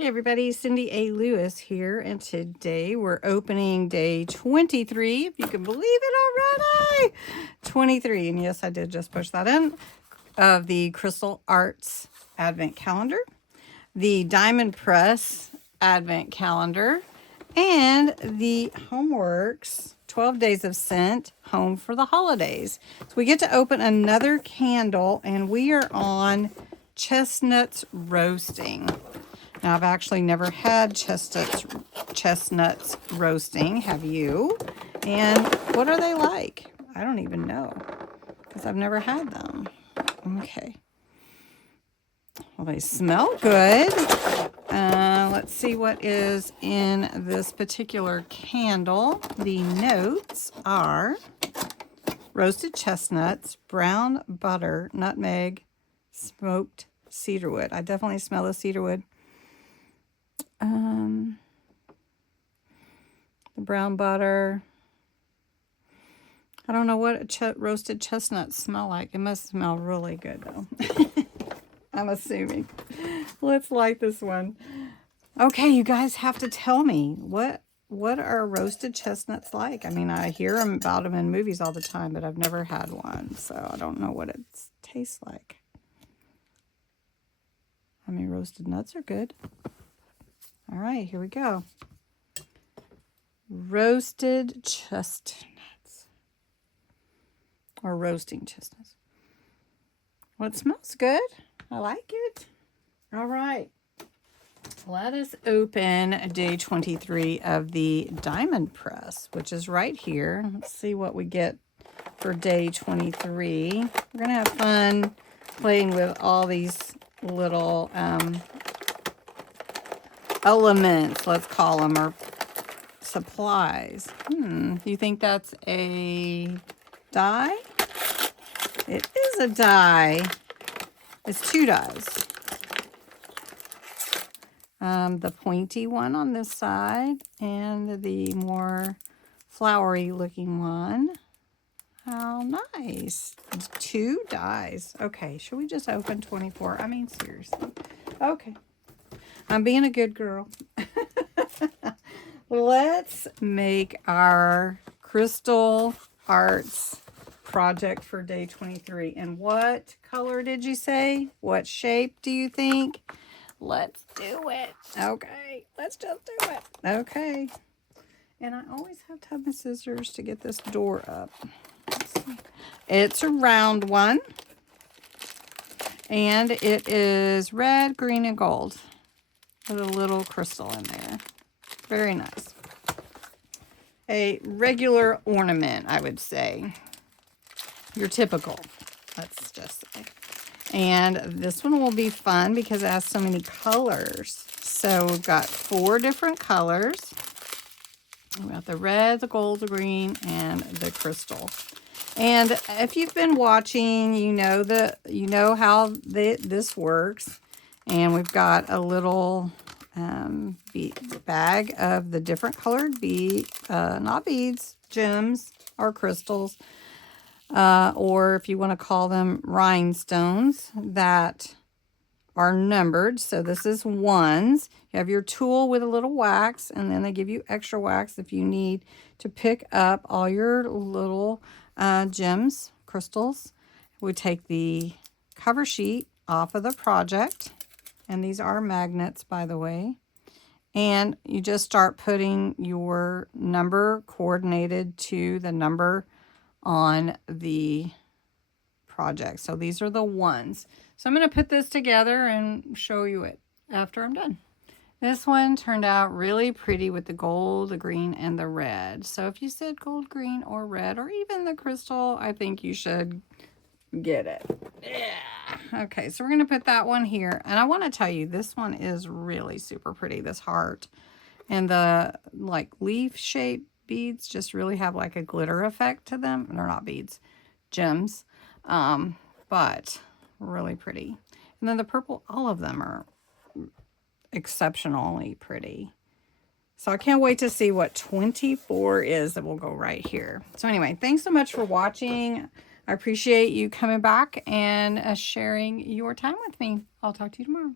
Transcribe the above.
Hey everybody, Cindy A. Lewis here, and today we're opening day 23, if you can believe it already. 23, and yes, I did just push that in, of the Crystal Arts Advent Calendar, the Diamond Press Advent Calendar, and the Homeworx 12 Days of Scent Home for the Holidays. So we get to open another candle, and we are on chestnuts roasting. Now, I've actually never had chestnuts roasting. Have you? And what are they like? I don't even know because I've never had them. Okay. Well, they smell good. Let's see what is in this particular candle. The notes are roasted chestnuts, brown butter, nutmeg, smoked cedarwood. I definitely smell the cedarwood. The brown butter. I don't know what roasted chestnuts smell like. It must smell really good though. I'm assuming. Let's light this one. Okay, you guys have to tell me what are roasted chestnuts like? I mean, I hear about them in movies all the time, but I've never had one, so I don't know what it tastes like. I mean, roasted nuts are good. All right, here we go. Roasted chestnuts. Or roasting chestnuts. Well, it smells good. I like it. All right. Let us open day 23 of the Diamond Press, which is right here. Let's see what we get for day 23. We're going to have fun playing with all these little elements, let's call them, or supplies. You think that's a die? It is a die. It's two dies. The pointy one on this side and the more flowery looking one. How nice. It's two dies. Okay, should we just open 24? I mean, seriously. Okay. I'm being a good girl. Let's make our Crystal Arts project for day 23. And what color did you say? What shape do you think? Let's do it. Okay, let's just do it. Okay. And I always have to have my scissors to get this door up. It's a round one. And it is red, green, and gold with a little crystal in there. Very nice. A regular ornament, I would say. Your typical, let's just say. And this one will be fun because it has so many colors. So we've got 4 different colors. We've got the red, the gold, the green, and the crystal. And if you've been watching, you know how this works. And we've got a little bag of the different colored not beads, gems or crystals, or if you want to call them rhinestones that are numbered. So this is ones. You have your tool with a little wax, and then they give you extra wax if you need to pick up all your little gems, crystals. We take the cover sheet off of the project. And these are magnets, by the way. And you just start putting your number coordinated to the number on the project. So these are the ones. So I'm going to put this together and show you it after I'm done. This one turned out really pretty with the gold, the green, and the red. So if you said gold, green, or red, or even the crystal, I think you should get it. Yeah. Okay, so we're going to put that one here. And I want to tell you, this one is really super pretty, this heart. And the like leaf shaped beads just really have like a glitter effect to them. They're not beads, gems. But really pretty. And then the purple, all of them are exceptionally pretty. So I can't wait to see what 24 is that will go right here. So anyway, thanks so much for watching. I appreciate you coming back and sharing your time with me. I'll talk to you tomorrow.